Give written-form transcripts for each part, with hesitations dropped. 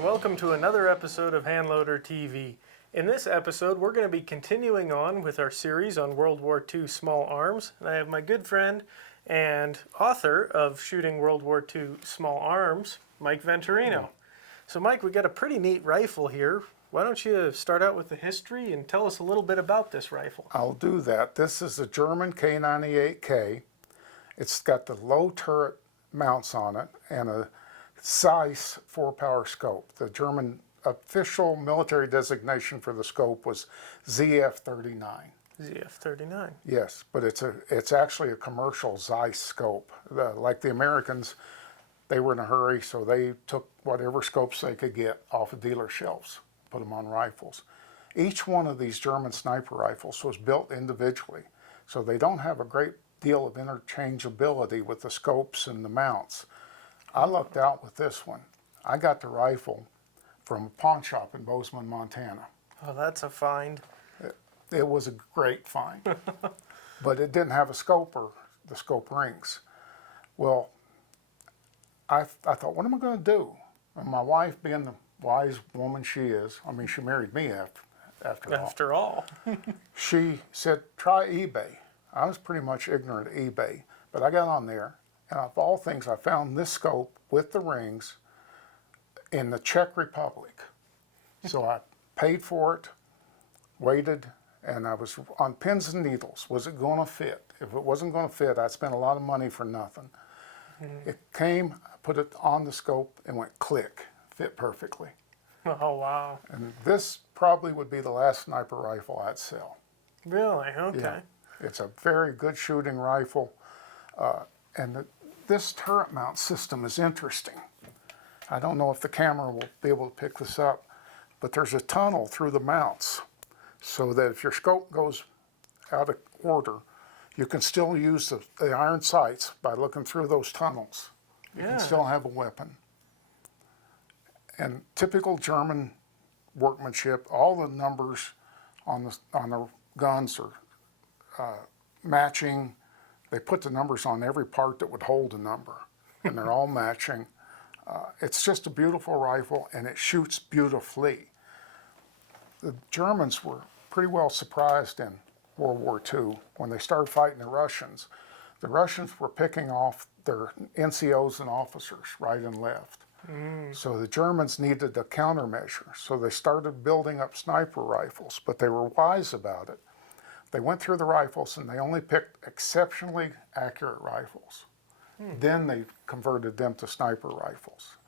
and welcome to another episode of Handloader TV. In this episode, we're going to be continuing on with our series on World War II small arms. And I have my good friend and author of Shooting World War II Small Arms, Mike Venturino. So Mike, we got a pretty neat rifle here. Why don't you start out with the history and tell us a little bit about this rifle? I'll do that. This is a German K98K. It's got the low turret mounts on it and a Zeiss 4-power scope. The German official military designation for the scope was ZF-39. ZF-39. Yes, but it's actually a commercial Zeiss scope. Like the Americans, they were in a hurry, so they took whatever scopes they could get off of dealer shelves, put them on rifles. Each one of these German sniper rifles was built individually, so they don't have a great deal of interchangeability with the scopes and the mounts. I lucked out with this one. I got the rifle from a pawn shop in Bozeman, Montana. Oh, that's a find. It was a great find, but it didn't have a scope or the scope rings. Well, I thought, what am I going to do? And my wife, being the wise woman she is, I mean, she married me after all. She said, try eBay. I was pretty much ignorant of eBay, but I got on there, and of all things, I found this scope with the rings in the Czech Republic. So I paid for it, waited, and I was on pins and needles. Was it going to fit? If it wasn't going to fit, I'd spent a lot of money for nothing. It came, I put it on the scope, and went click, fit perfectly. Oh, wow. And this probably would be the last sniper rifle I'd sell. Really? Okay. Yeah. It's a very good shooting rifle, and this turret mount system is interesting. I don't know if the camera will be able to pick this up, but there's a tunnel through the mounts so that if your scope goes out of order, you can still use the iron sights by looking through those tunnels. You can still have a weapon. And typical German workmanship, all the numbers on the guns are matching. They put the numbers on every part that would hold a number, and they're all matching. It's just a beautiful rifle, and it shoots beautifully. The Germans were pretty well surprised in World War II when they started fighting the Russians. The Russians were picking off their NCOs and officers right and left. So the Germans needed a countermeasure, so they started building up sniper rifles, but they were wise about it. They went through the rifles and they only picked exceptionally accurate rifles. Then they converted them to sniper rifles.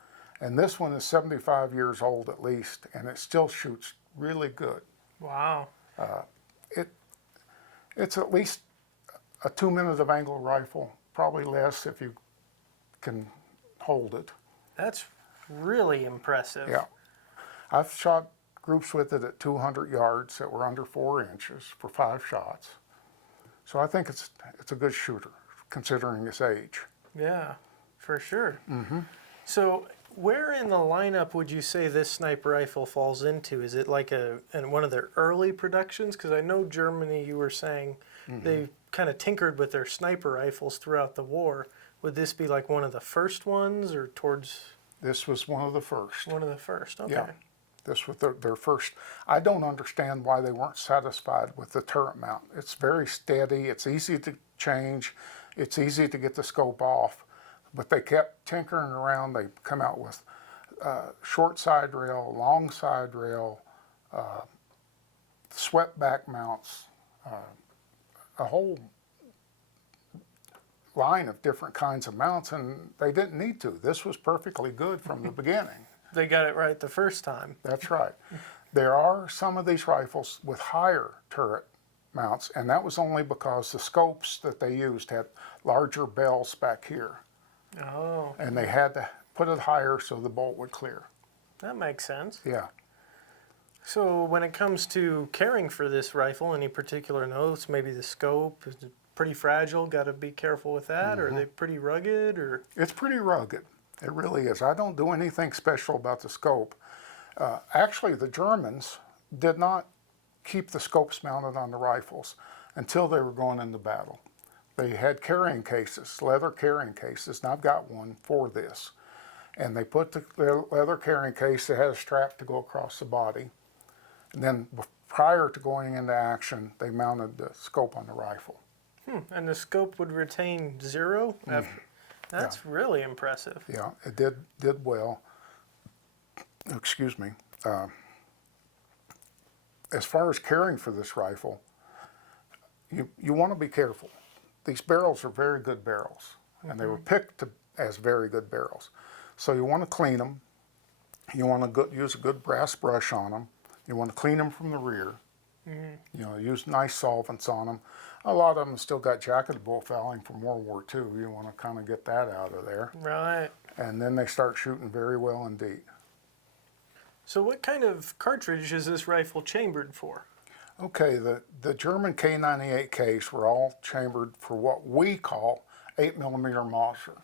And this one is 75 years old at least, and it still shoots really good. Wow. It's at least a 2-minute of angle rifle, probably less if you can hold it. That's really impressive. Yeah. I've shot groups with it at 200 yards that were under 4 inches for 5 shots. So I think it's a good shooter, considering its age. Yeah, for sure. So where in the lineup would you say this sniper rifle falls into? Is it like in one of their early productions? Because I know Germany, you were saying, they kind of tinkered with their sniper rifles throughout the war. Would this be like one of the first ones, or towards? This was one of the first. One of the first, okay. Yeah. This was their first. I don't understand why they weren't satisfied with the turret mount. It's very steady, it's easy to change, it's easy to get the scope off, but they kept tinkering around. They come out with short side rail, long side rail, swept back mounts, a whole line of different kinds of mounts, and they didn't need to. This was perfectly good from the beginning. They got it right the first time. That's right. There are some of these rifles with higher turret mounts, and that was only because the scopes that they used had larger bells back here. Oh. And they had to put it higher so the bolt would clear. That makes sense. Yeah. So when it comes to caring for this rifle, any particular notes? Maybe the scope is pretty fragile, got to be careful with that, or are they pretty rugged? Or It's pretty rugged. It really is. I don't do anything special about the scope. Actually, the Germans did not keep the scopes mounted on the rifles until they were going into battle. They had carrying cases, leather carrying cases, and I've got one for this. And they put the leather carrying case that had a strap to go across the body. And then prior to going into action, they mounted the scope on the rifle. And the scope would retain zero? That's really impressive. Yeah, it did well. Excuse me. As far as caring for this rifle, you want to be careful. These barrels are very good barrels, and they were picked as very good barrels. So you want to clean them. You want to use a good brass brush on them. You want to clean them from the rear. You know, use nice solvents on them. A lot of them still got jacketed bullet fouling from World War II. You want to kind of get that out of there. Right. And then they start shooting very well indeed. So what kind of cartridge is this rifle chambered for? Okay, the German K98Ks were all chambered for what we call 8mm Mauser.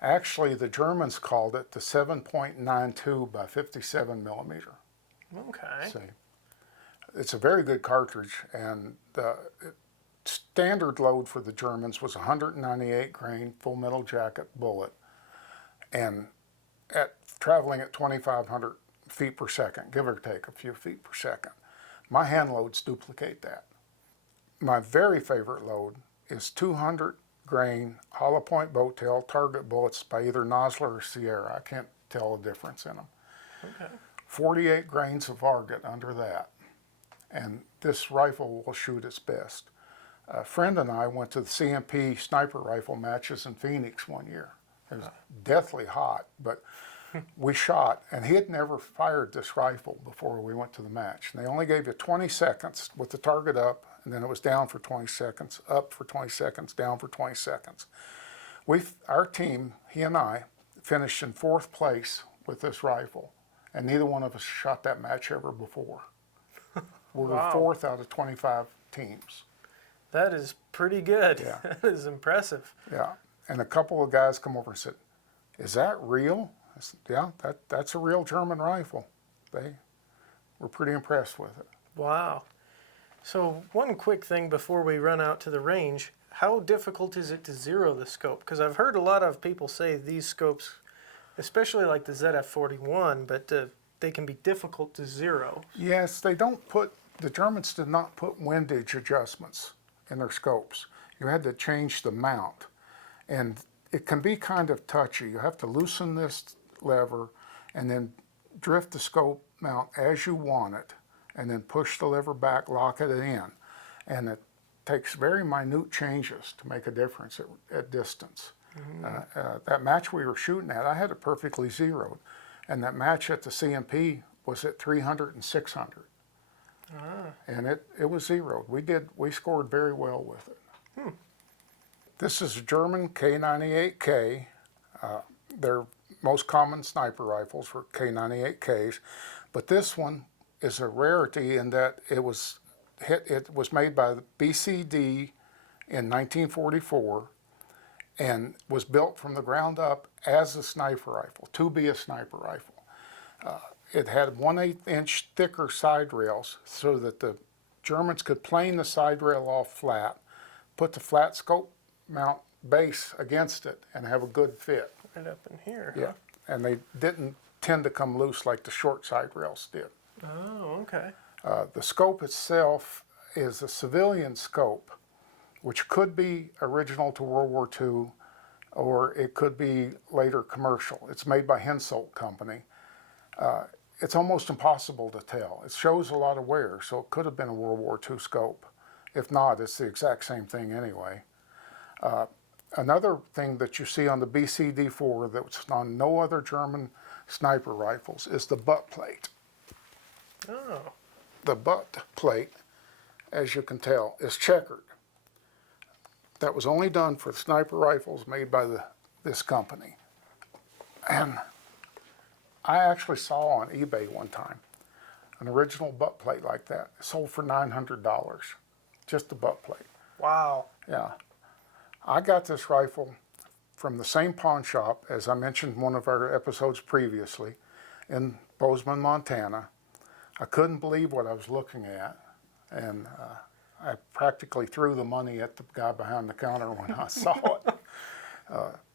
Actually, the Germans called it the 7.92 by 57mm. Okay. See, it's a very good cartridge, and the standard load for the Germans was 198 grain full metal jacket bullet, and traveling at 2,500 feet per second, give or take a few feet per second. My hand loads duplicate that. My very favorite load is 200 grain hollow point boat tail target bullets by either Nosler or Sierra. I can't tell the difference in them. Okay. 48 grains of Varget under that. And this rifle will shoot its best. A friend and I went to the CMP sniper rifle matches in Phoenix one year. It was deathly hot, but we shot, and he had never fired this rifle before we went to the match. And they only gave you 20 seconds with the target up, and then it was down for 20 seconds, up for 20 seconds, down for 20 seconds. Our team, he and I, finished in 4th place with this rifle, and neither one of us shot that match ever before. We were Wow. 4th out of 25 teams. That is pretty good. Yeah. That is impressive. Yeah, and a couple of guys come over and said, "Is that real?" I said, "Yeah, that's a real German rifle." They were pretty impressed with it. Wow. So one quick thing before we run out to the range, how difficult is it to zero the scope? Because I've heard a lot of people say these scopes, especially like the ZF-41, but they can be difficult to zero. Yes, the Germans did not put windage adjustments in their scopes. You had to change the mount. And it can be kind of touchy. You have to loosen this lever and then drift the scope mount as you want it, and then push the lever back, lock it in. And it takes very minute changes to make a difference at distance. That match we were shooting at, I had it perfectly zeroed. And that match at the CMP was at 300 and 600. And it was zeroed. We scored very well with it. This is a German K98K. Their most common sniper rifles were K98Ks, but this one is a rarity in that it was made by the BCD in 1944 and was built from the ground up as a sniper rifle, to be a sniper rifle. It had 1/8 inch thicker side rails so that the Germans could plane the side rail off flat, put the flat scope mount base against it, and have a good fit. Right up in here. Yeah, and they didn't tend to come loose like the short side rails did. Oh, okay. The scope itself is a civilian scope, which could be original to World War II, or it could be later commercial. It's made by Hensoldt Company. It's almost impossible to tell. It shows a lot of wear, so it could have been a World War II scope. If not, it's the exact same thing anyway. Another thing that you see on the BCD-4 that's on no other German sniper rifles is the butt plate. Oh. The butt plate, as you can tell, is checkered. That was only done for sniper rifles made by this company. And I actually saw on eBay one time an original butt plate like that. It sold for $900, just the butt plate. Wow. Yeah. I got this rifle from the same pawn shop, as I mentioned in one of our episodes previously, in Bozeman, Montana. I couldn't believe what I was looking at, and I practically threw the money at the guy behind the counter when I saw it.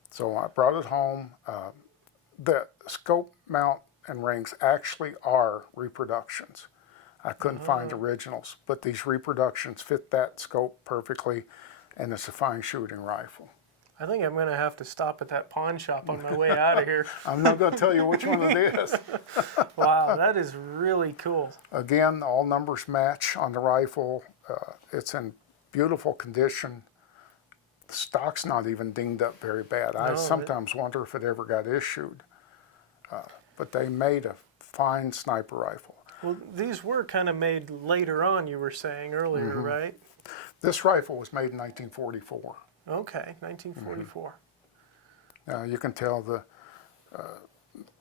So I brought it home. The scope mount and rings actually are reproductions. I couldn't find originals, but these reproductions fit that scope perfectly, and it's a fine shooting rifle. I think I'm going to have to stop at that pawn shop on my way out of here. I'm not going to tell you which one it is. Wow, that is really cool. Again, all numbers match on the rifle. It's in beautiful condition. The stock's not even dinged up very bad. I sometimes wonder if it ever got issued. But they made a fine sniper rifle. Well, these were kind of made later on, you were saying earlier, right? This rifle was made in 1944. Okay, 1944. Now you can tell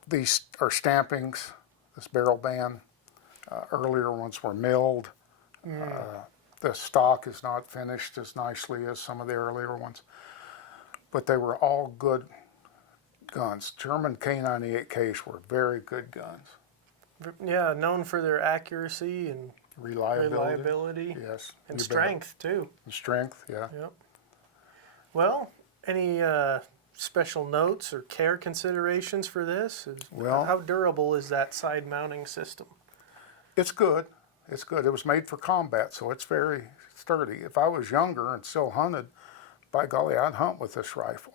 these are stampings, this barrel band. Earlier ones were milled. The stock is not finished as nicely as some of the earlier ones, but they were all good guns. German K98Ks were very good guns. Yeah, known for their accuracy and Reliability. Yes. And strength, too. And strength, yeah. Yep. Well, any special notes or care considerations for this? Well, how durable is that side mounting system? It's good. It's good. It was made for combat, so it's very sturdy. If I was younger and still hunted, by golly, I'd hunt with this rifle.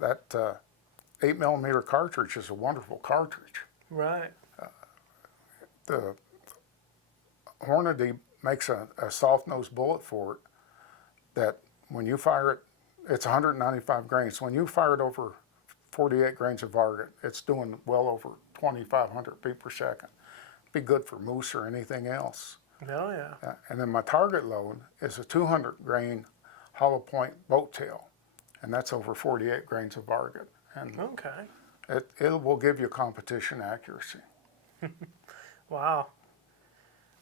That 8mm cartridge is a wonderful cartridge. Right. The Hornady makes a soft-nosed bullet for it that when you fire it, it's 195 grains. When you fire it over 48 grains of varget, it's doing well over 2,500 feet per second. Be good for moose or anything else. Oh, yeah. And then my target load is a 200 grain hollow point boat tail, and that's over 48 grains of varget. And okay. it will give you competition accuracy. Wow.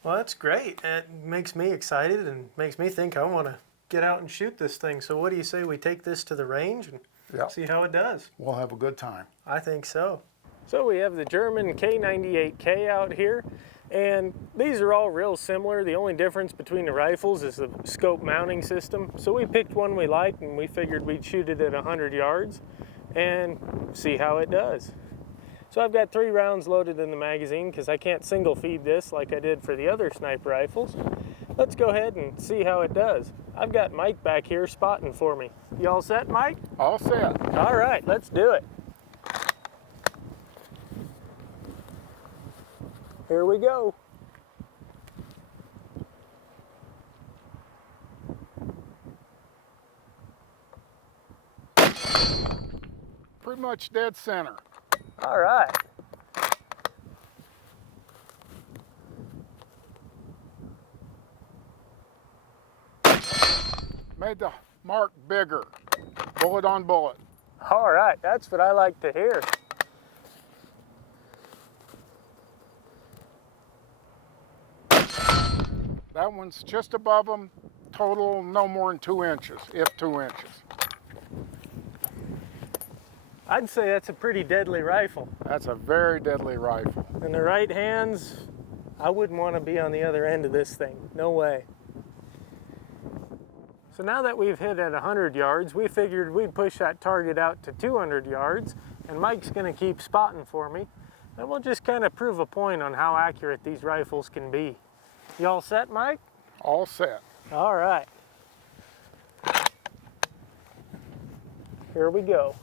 Well, that's great. It makes me excited and makes me think I want to get out and shoot this thing. So what do you say we take this to the range and see how it does? We'll have a good time. I think so. So we have the German K98K out here, and these are all real similar. The only difference between the rifles is the scope mounting system. So we picked one we liked, and we figured we'd shoot it at 100 yards and see how it does. So I've got 3 rounds loaded in the magazine because I can't single feed this like I did for the other sniper rifles. Let's go ahead and see how it does. I've got Mike back here spotting for me. You all set, Mike? All set. All right, let's do it. Here we go. Pretty much dead center. All right. Made the mark bigger, bullet on bullet. All right, that's what I like to hear. That one's just above them, total no more than 2 inches, if 2 inches. I'd say that's a pretty deadly rifle. That's a very deadly rifle. In the right hands, I wouldn't want to be on the other end of this thing. No way. So now that we've hit at 100 yards, we figured we'd push that target out to 200 yards, and Mike's going to keep spotting for me, and we'll just kind of prove a point on how accurate these rifles can be. You all set, Mike? All set. All right. Here we go.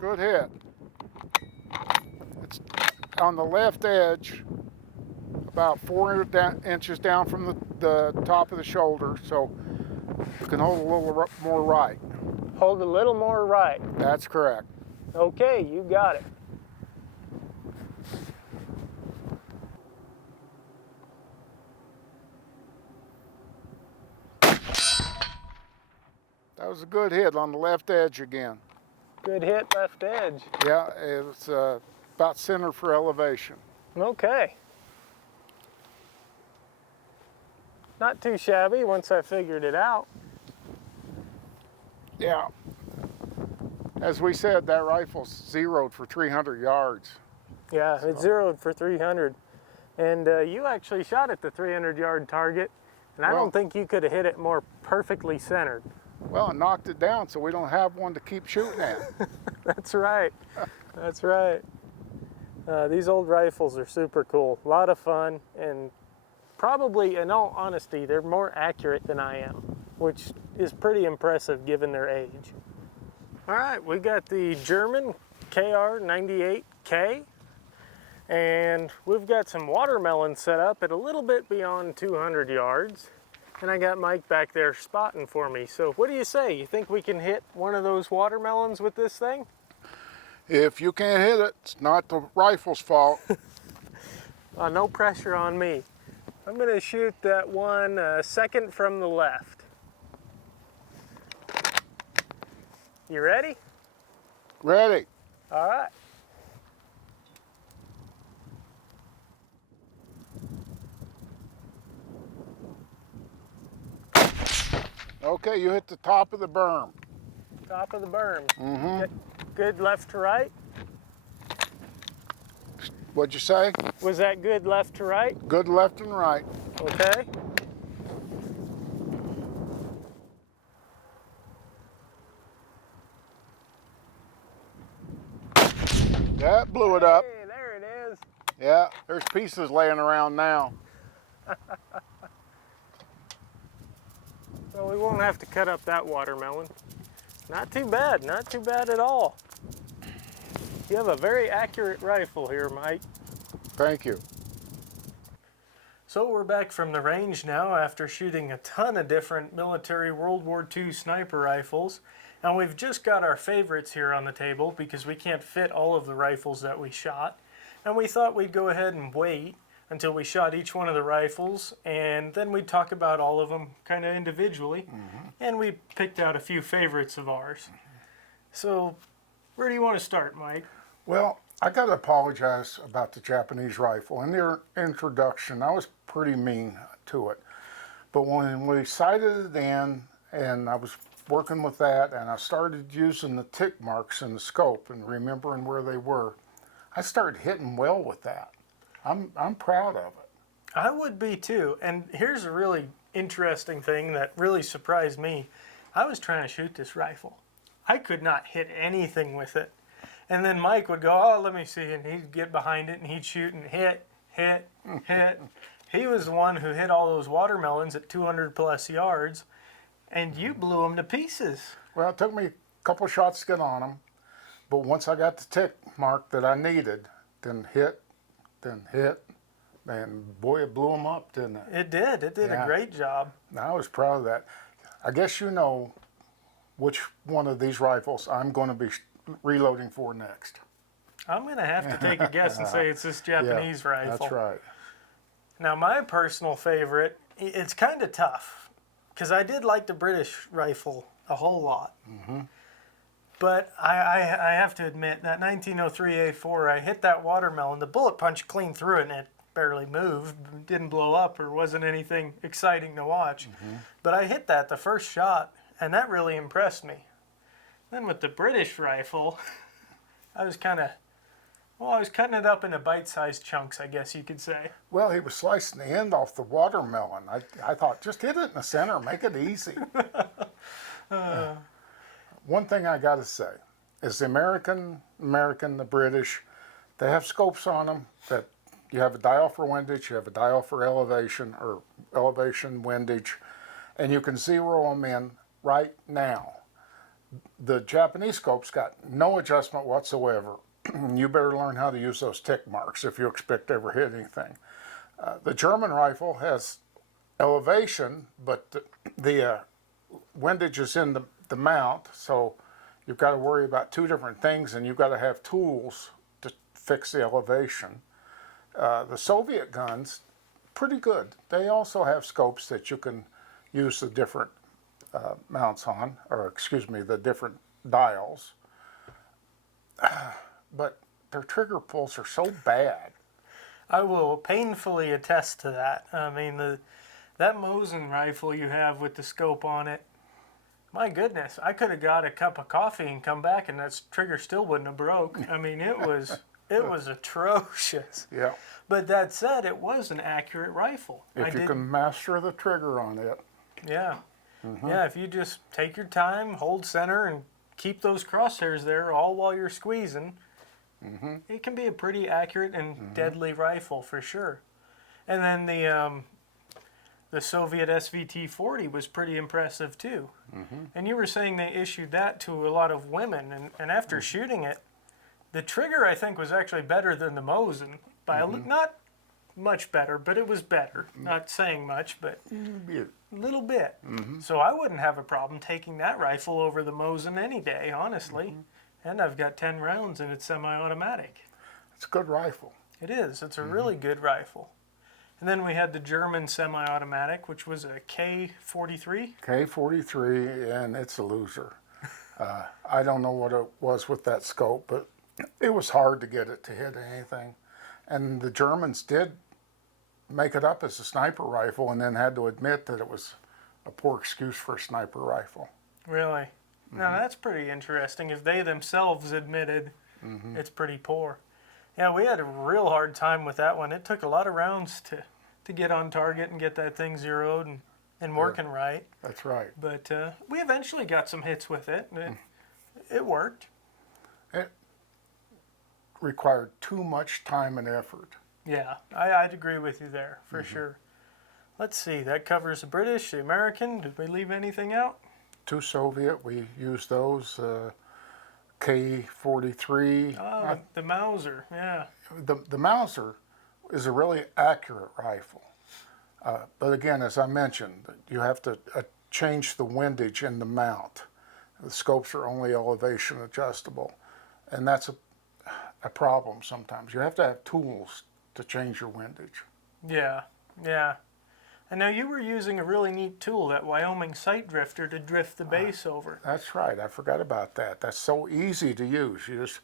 Good hit. It's on the left edge, about 4 inches down from the top of the shoulder, so you can hold a little more right. Hold a little more right. That's correct. Okay, you got it. That was a good hit on the left edge again. Good hit, left edge. Yeah, it was about center for elevation. Okay. Not too shabby once I figured it out. Yeah. As we said, that rifle's zeroed for 300 yards. Yeah, it's zeroed for 300. And you actually shot at the 300-yard target And I don't think you could have hit it more perfectly centered. Well, I knocked it down so we don't have one to keep shooting at. That's right. That's right. These old rifles are super cool. A lot of fun, and probably, in all honesty, they're more accurate than I am, which is pretty impressive given their age. All right, we got the German K98K, and we've got some watermelons set up at a little bit beyond 200 yards. And I got Mike back there spotting for me. So what do you say? You think we can hit one of those watermelons with this thing? If you can't hit it, it's not the rifle's fault. No pressure on me. I'm gonna shoot that one second from the left. You ready? Ready. All right. Okay, you hit the top of the berm. Top of the berm. Mm-hmm. Good left to right? What'd you say? Was that good left to right? Good left and right. Okay. That blew it up. Hey, there it is. Yeah, there's pieces laying around now. Well, we won't have to cut up that watermelon. Not too bad, not too bad at all. You have a very accurate rifle here, Mike. Thank you. So we're back from the range now after shooting a ton of different military World War II sniper rifles. And we've just got our favorites here on the table because we can't fit all of the rifles that we shot. And we thought we'd go ahead and wait until we shot each one of the rifles, and then we'd talk about all of them kind of individually. And we picked out a few favorites of ours. So where do you want to start, Mike? Well, I got to apologize about the Japanese rifle. In their introduction, I was pretty mean to it. But when we sighted it in, and I was working with that, and I started using the tick marks in the scope and remembering where they were, I started hitting well with that. I'm proud of it. I would be too. And here's a really interesting thing that really surprised me. I was trying to shoot this rifle. I could not hit anything with it. And then Mike would go, oh, let me see. And he'd get behind it and he'd shoot and hit. He was the one who hit all those watermelons at 200 plus yards. And you blew them to pieces. Well, it took me a couple shots to get on them. But once I got the tick mark that I needed, then hit, and boy, it blew them up, didn't it? It did. It did a great job. I was proud of that. I guess you know which one of these rifles I'm going to be reloading for next. I'm going to have to take a guess and say it's this Japanese rifle. That's right. Now, my personal favorite, it's kind of tough because I did like the British rifle a whole lot. But I have to admit, that 1903A4, I hit that watermelon, the bullet punched clean through it, and it barely moved, didn't blow up, or wasn't anything exciting to watch. But I hit that the first shot, and that really impressed me. Then with the British rifle, I was cutting it up into bite-sized chunks, I guess you could say. Well, he was slicing the end off the watermelon. I thought, just hit it in the center, make it easy. One thing I got to say is the American, the British, they have scopes on them that you have a dial for windage, you have a dial for elevation, or elevation, windage, and you can zero them in right now. The Japanese scope's got no adjustment whatsoever. You better learn how to use those tick marks if you expect to ever hit anything. The German rifle has elevation, but the windage is in the mount, so you've got to worry about two different things, and you've got to have tools to fix the elevation. The Soviet guns, pretty good. They also have scopes that you can use the different mounts on, or excuse me, the different dials. But their trigger pulls are so bad. I will painfully attest to that. I mean, that Mosin rifle you have with the scope on it, my goodness, I could have got a cup of coffee and come back and that trigger still wouldn't have broke. I mean, it was It was atrocious. Yeah. But that said, it was an accurate rifle. If you can master the trigger on it. Yeah. Yeah, if you just take your time, hold center, and keep those crosshairs there all while you're squeezing, it can be a pretty accurate and deadly rifle for sure. And then the Soviet SVT-40 was pretty impressive too. And you were saying they issued that to a lot of women, and after shooting it, the trigger I think was actually better than the Mosin. By not much better, but it was better. Not saying much, but a little bit. So I wouldn't have a problem taking that rifle over the Mosin any day, honestly. And I've got 10 rounds and it's semi-automatic. It's a good rifle. It is. It's a really good rifle. And then we had the German semi-automatic, which was a K43. K43, and it's a loser. I don't know what it was with that scope, but it was hard to get it to hit anything. And the Germans did make it up as a sniper rifle and then had to admit that it was a poor excuse for a sniper rifle. Really? Now that's pretty interesting. If they themselves admitted it's pretty poor. Yeah, we had a real hard time with that one. It took a lot of rounds to get on target and get that thing zeroed and working right. That's right. But we eventually got some hits with it. It worked. It required too much time and effort. Yeah, I'd agree with you there, for sure. Let's see, that covers the British, the American. Did we leave anything out? 2 Soviet, we used those. K43. Oh, the Mauser, yeah. The Mauser is a really accurate rifle. But again, as I mentioned, you have to change the windage in the mount. The scopes are only elevation adjustable. And that's a problem sometimes. You have to have tools to change your windage. Yeah, yeah. And now you were using a really neat tool, that Wyoming sight drifter, to drift the base over. That's right. I forgot about that. That's so easy to use. You just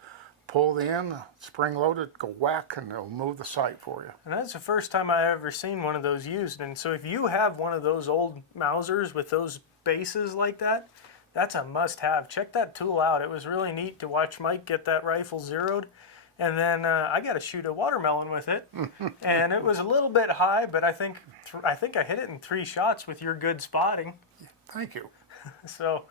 pull the end, spring loaded, go whack, and it'll move the sight for you. And that's the first time I ever seen one of those used. And so if you have one of those old Mausers with those bases like that, that's a must-have. Check that tool out. It was really neat to watch Mike get that rifle zeroed. And then I got to shoot a watermelon with it. And it was a little bit high, but I think I hit it in 3 shots with your good spotting. Thank you. So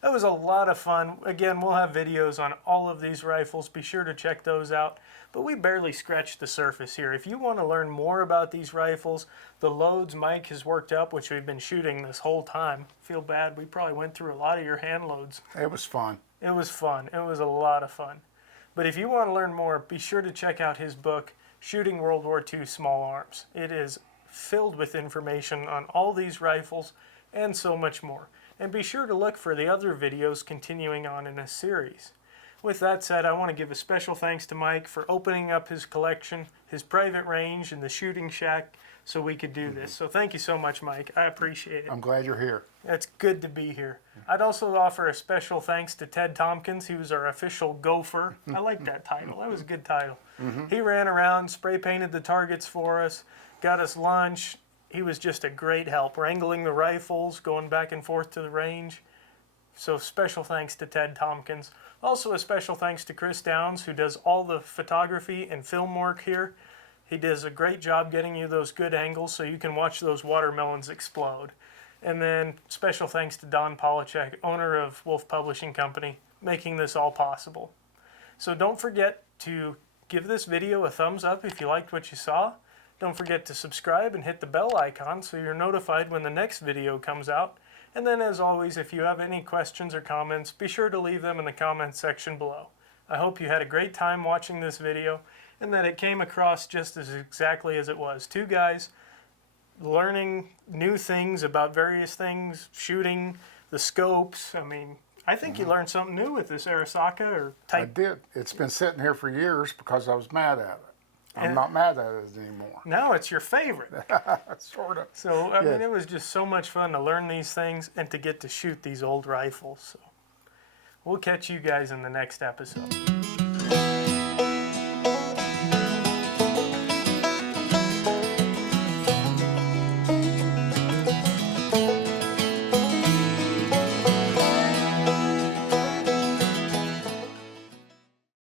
that was a lot of fun. Again, we'll have videos on all of these rifles. Be sure to check those out. But we barely scratched the surface here. If you want to learn more about these rifles, the loads Mike has worked up, which we've been shooting this whole time. Feel bad. We probably went through a lot of your hand loads. It was fun. It was fun. It was a lot of fun. But if you want to learn more, be sure to check out his book, Shooting World War II Small Arms. It is filled with information on all these rifles and so much more. And be sure to look for the other videos continuing on in this series. With that said, I want to give a special thanks to Mike for opening up his collection, his private range, and the shooting shack so we could do this. So thank you so much, Mike. I appreciate it. I'm glad you're here. It's good to be here. I'd also offer a special thanks to Ted Tompkins. He was our official gopher. I like that title. That was a good title. He ran around, spray painted the targets for us, got us lunch. He was just a great help, wrangling the rifles, going back and forth to the range. So special thanks to Ted Tompkins. Also a special thanks to Chris Downs, who does all the photography and film work here. He does a great job getting you those good angles so you can watch those watermelons explode. And then special thanks to Don Polachek, owner of Wolf Publishing Company, making this all possible. So don't forget to give this video a thumbs up if you liked what you saw. Don't forget to subscribe and hit the bell icon so you're notified when the next video comes out. And then as always, if you have any questions or comments, be sure to leave them in the comments section below. I hope you had a great time watching this video and that it came across just as exactly as it was. 2 guys learning new things about various things, shooting, the scopes. I mean, I think you learned something new with this Arisaka or I type. did. It's been sitting here for years because I was mad at it. I'm not mad at it anymore. Now it's your favorite. Sort of. So, I mean, it was just so much fun to learn these things and to get to shoot these old rifles. So, we'll catch you guys in the next episode.